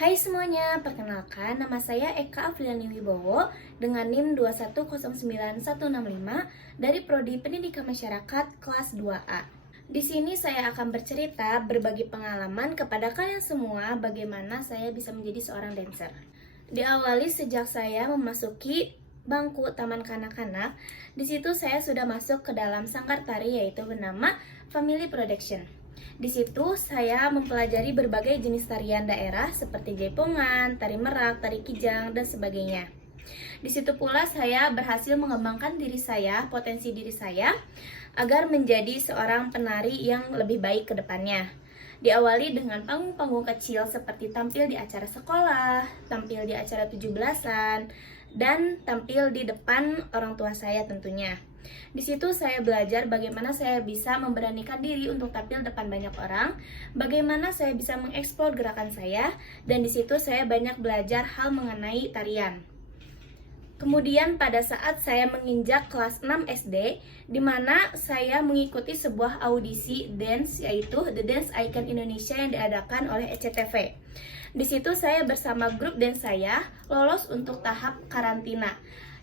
Hai semuanya, perkenalkan nama saya Eka Afriani Wibowo dengan NIM 2109165 dari Prodi Pendidikan Masyarakat kelas 2A. Di sini saya akan bercerita berbagi pengalaman kepada kalian semua bagaimana saya bisa menjadi seorang dancer. Diawali sejak saya memasuki bangku taman kanak-kanak, di situ saya sudah masuk ke dalam sanggar tari yaitu bernama Family Production. Di situ saya mempelajari berbagai jenis tarian daerah seperti jaipongan, tari merak, tari kijang, dan sebagainya. Di situ pula saya berhasil mengembangkan diri saya, potensi diri saya, agar menjadi seorang penari yang lebih baik ke depannya. Diawali dengan panggung-panggung kecil seperti tampil di acara sekolah, tampil di acara 17-an, dan tampil di depan orang tua saya tentunya. Di situ saya belajar bagaimana saya bisa memberanikan diri untuk tampil depan banyak orang, bagaimana saya bisa mengeksplor gerakan saya, dan di situ saya banyak belajar hal mengenai tarian. Kemudian pada saat saya menginjak kelas 6 SD, di mana saya mengikuti sebuah audisi dance yaitu The Dance Icon Indonesia yang diadakan oleh SCTV. Di situ saya bersama grup dance saya lolos untuk tahap karantina,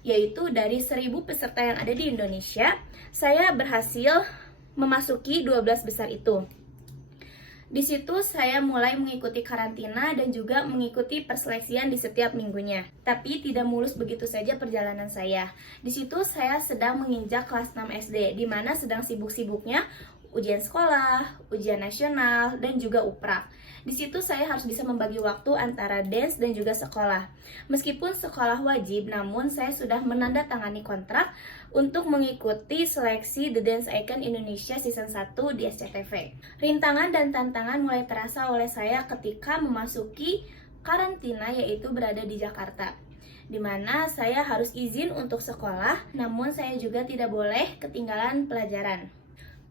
yaitu dari 1000 peserta yang ada di Indonesia, saya berhasil memasuki 12 besar itu. Di situ saya mulai mengikuti karantina dan juga mengikuti perseleksian di setiap minggunya. Tapi tidak mulus begitu saja perjalanan saya. Di situ saya sedang menginjak kelas 6 SD, di mana sedang sibuk-sibuknya ujian sekolah, ujian nasional, dan juga uprak. Di situ saya harus bisa membagi waktu antara dance dan juga sekolah. Meskipun sekolah wajib, namun saya sudah menandatangani kontrak untuk mengikuti seleksi The Dance Icon Indonesia Season 1 di SCTV. Rintangan dan tantangan mulai terasa oleh saya ketika memasuki karantina, yaitu berada di Jakarta, di mana saya harus izin untuk sekolah, namun saya juga tidak boleh ketinggalan pelajaran.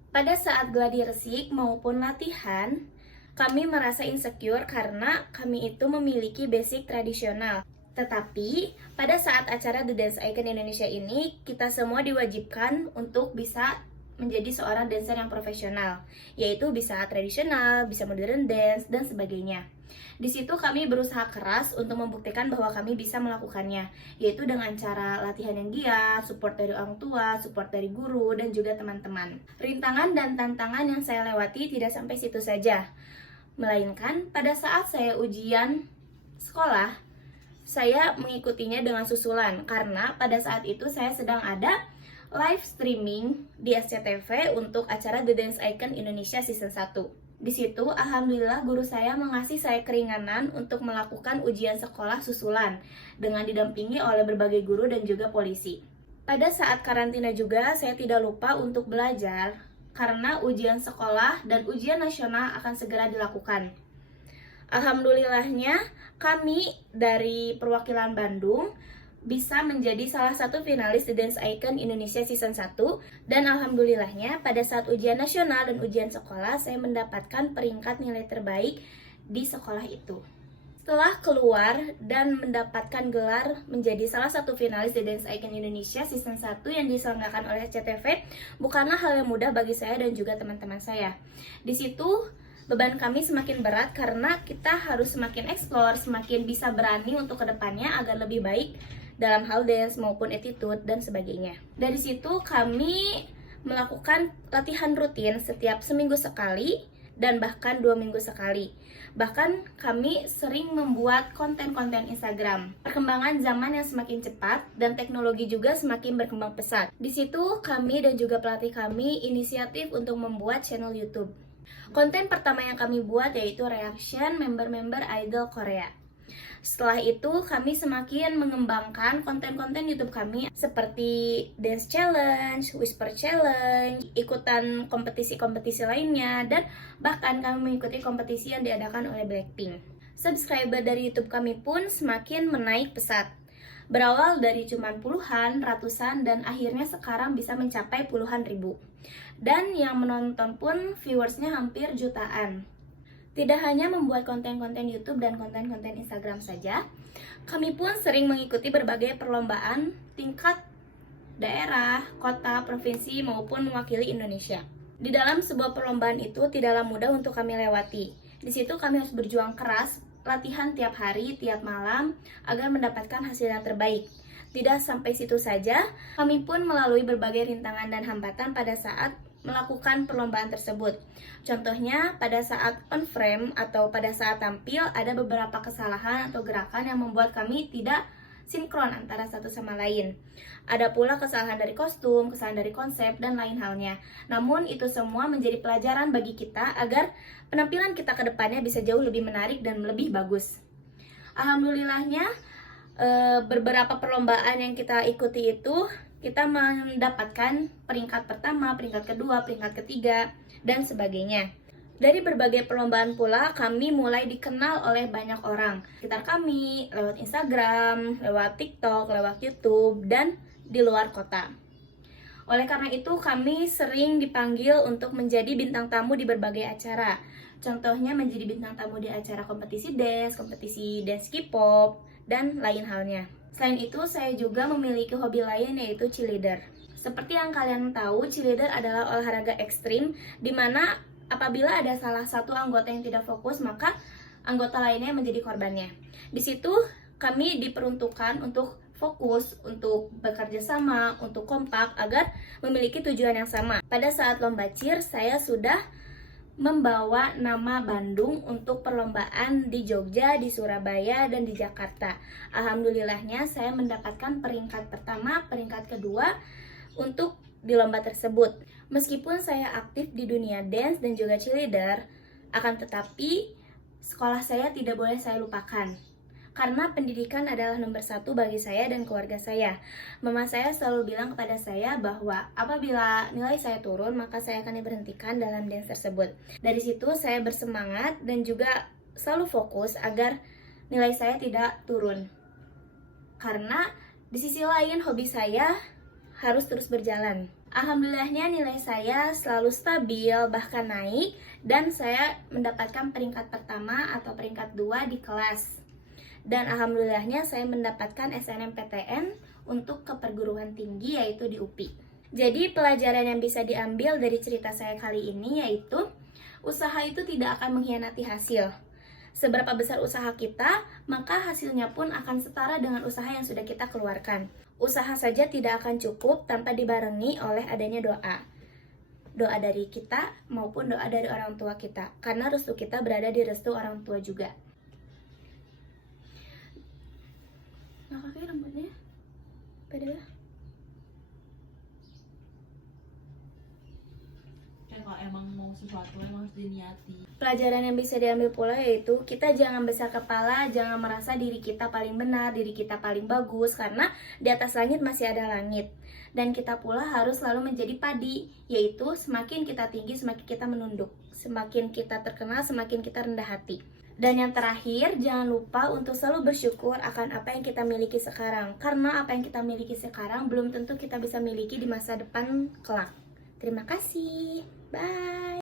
Pada saat gladi resik maupun latihan, kami merasa insecure karena kami itu memiliki basic tradisional. Tetapi, pada saat acara The Dance Icon Indonesia ini, kita semua diwajibkan untuk bisa menjadi seorang dancer yang profesional, yaitu bisa tradisional, bisa modern dance, dan sebagainya. Di situ kami berusaha keras untuk membuktikan bahwa kami bisa melakukannya, yaitu dengan cara latihan yang giat, support dari orang tua, support dari guru, dan juga teman-teman. Rintangan dan tantangan yang saya lewati tidak sampai situ saja, melainkan pada saat saya ujian sekolah, saya mengikutinya dengan susulan, karena pada saat itu saya sedang ada live streaming di SCTV untuk acara The Dance Icon Indonesia Season 1. Di situ, alhamdulillah guru saya mengasih saya keringanan untuk melakukan ujian sekolah susulan dengan didampingi oleh berbagai guru dan juga polisi. Pada saat karantina juga, saya tidak lupa untuk belajar karena ujian sekolah dan ujian nasional akan segera dilakukan. Alhamdulillahnya, kami dari perwakilan Bandung bisa menjadi salah satu finalis The Dance Icon Indonesia Season 1, dan alhamdulillahnya pada saat ujian nasional dan ujian sekolah saya mendapatkan peringkat nilai terbaik di sekolah itu. Setelah keluar dan mendapatkan gelar menjadi salah satu finalis The Dance Icon Indonesia Season 1 yang diselenggarakan oleh SCTV, bukanlah hal yang mudah bagi saya dan juga teman-teman saya. Di situ beban kami semakin berat karena kita harus semakin eksplor, semakin bisa berani untuk kedepannya agar lebih baik dalam hal dance maupun attitude dan sebagainya. Dari situ kami melakukan latihan rutin setiap seminggu sekali dan bahkan 2 minggu sekali. Bahkan kami sering membuat konten-konten Instagram. Perkembangan zaman yang semakin cepat dan teknologi juga semakin berkembang pesat. Di situ kami dan juga pelatih kami inisiatif untuk membuat channel YouTube. Konten pertama yang kami buat yaitu reaction member-member idol Korea. Setelah itu, kami semakin mengembangkan konten-konten YouTube kami seperti Dance Challenge, Whisper Challenge, ikutan kompetisi-kompetisi lainnya, dan bahkan kami mengikuti kompetisi yang diadakan oleh Blackpink. Subscriber dari YouTube kami pun semakin menaik pesat. Berawal dari cuman puluhan, ratusan, dan akhirnya sekarang bisa mencapai puluhan ribu. Dan yang menonton pun viewersnya hampir jutaan. Tidak hanya membuat konten-konten YouTube dan konten-konten Instagram saja, kami pun sering mengikuti berbagai perlombaan tingkat daerah, kota, provinsi, maupun mewakili Indonesia. Di dalam sebuah perlombaan itu tidaklah mudah untuk kami lewati. Di situ kami harus berjuang keras latihan tiap hari, tiap malam agar mendapatkan hasil yang terbaik. Tidak sampai situ saja, kami pun melalui berbagai rintangan dan hambatan pada saat melakukan perlombaan tersebut. Contohnya, pada saat on frame atau pada saat tampil, ada beberapa kesalahan atau gerakan yang membuat kami tidak sinkron antara satu sama lain. Ada pula kesalahan dari kostum, kesalahan dari konsep, dan lain halnya. Namun itu semua menjadi pelajaran bagi kita agar penampilan kita ke depannya bisa jauh lebih menarik dan lebih bagus. Alhamdulillahnya, beberapa perlombaan yang kita ikuti itu kita mendapatkan peringkat pertama, peringkat kedua, peringkat ketiga, dan sebagainya. Dari berbagai perlombaan pula, kami mulai dikenal oleh banyak orang sekitar kami, lewat Instagram, lewat TikTok, lewat YouTube, dan di luar kota. Oleh karena itu, kami sering dipanggil untuk menjadi bintang tamu di berbagai acara. Contohnya menjadi bintang tamu di acara kompetisi dance K-pop, dan lain halnya. Selain itu, saya juga memiliki hobi lain yaitu cheerleader. Seperti yang kalian tahu, cheerleader adalah olahraga ekstrim di mana apabila ada salah satu anggota yang tidak fokus, maka anggota lainnya menjadi korbannya. Di situ kami diperuntukkan untuk fokus, untuk bekerja sama, untuk kompak agar memiliki tujuan yang sama. Pada saat lomba cheer, saya sudah membawa nama Bandung untuk perlombaan di Jogja, di Surabaya, dan di Jakarta. Alhamdulillahnya saya mendapatkan peringkat pertama, peringkat kedua untuk di lomba tersebut. Meskipun saya aktif di dunia dance dan juga cheerleader, akan tetapi sekolah saya tidak boleh saya lupakan. Karena pendidikan adalah nomor satu bagi saya dan keluarga saya. Mama saya selalu bilang kepada saya bahwa apabila nilai saya turun, maka saya akan diberhentikan dalam dance tersebut. Dari situ saya bersemangat dan juga selalu fokus agar nilai saya tidak turun. Karena di sisi lain hobi saya harus terus berjalan. Alhamdulillahnya nilai saya selalu stabil, bahkan naik, dan saya mendapatkan peringkat pertama atau peringkat 2 di kelas. Dan alhamdulillahnya saya mendapatkan SNMPTN untuk keperguruan tinggi yaitu di UPI. Jadi pelajaran yang bisa diambil dari cerita saya kali ini yaitu usaha itu tidak akan mengkhianati hasil. Seberapa besar usaha kita, maka hasilnya pun akan setara dengan usaha yang sudah kita keluarkan. Usaha saja tidak akan cukup tanpa dibarengi oleh adanya doa. Doa dari kita maupun doa dari orang tua kita. Karena restu kita berada di restu orang tua juga. Nah, kakek rambutnya padahal. Kalau emang mau sesuatu emang harus diniati. Pelajaran yang bisa diambil pula yaitu kita jangan besar kepala, jangan merasa diri kita paling benar, diri kita paling bagus, karena di atas langit masih ada langit. Dan kita pula harus selalu menjadi padi, yaitu semakin kita tinggi semakin kita menunduk, semakin kita terkenal semakin kita rendah hati. Dan yang terakhir, jangan lupa untuk selalu bersyukur akan apa yang kita miliki sekarang, karena apa yang kita miliki sekarang belum tentu kita bisa miliki di masa depan kelak. Terima kasih. Bye.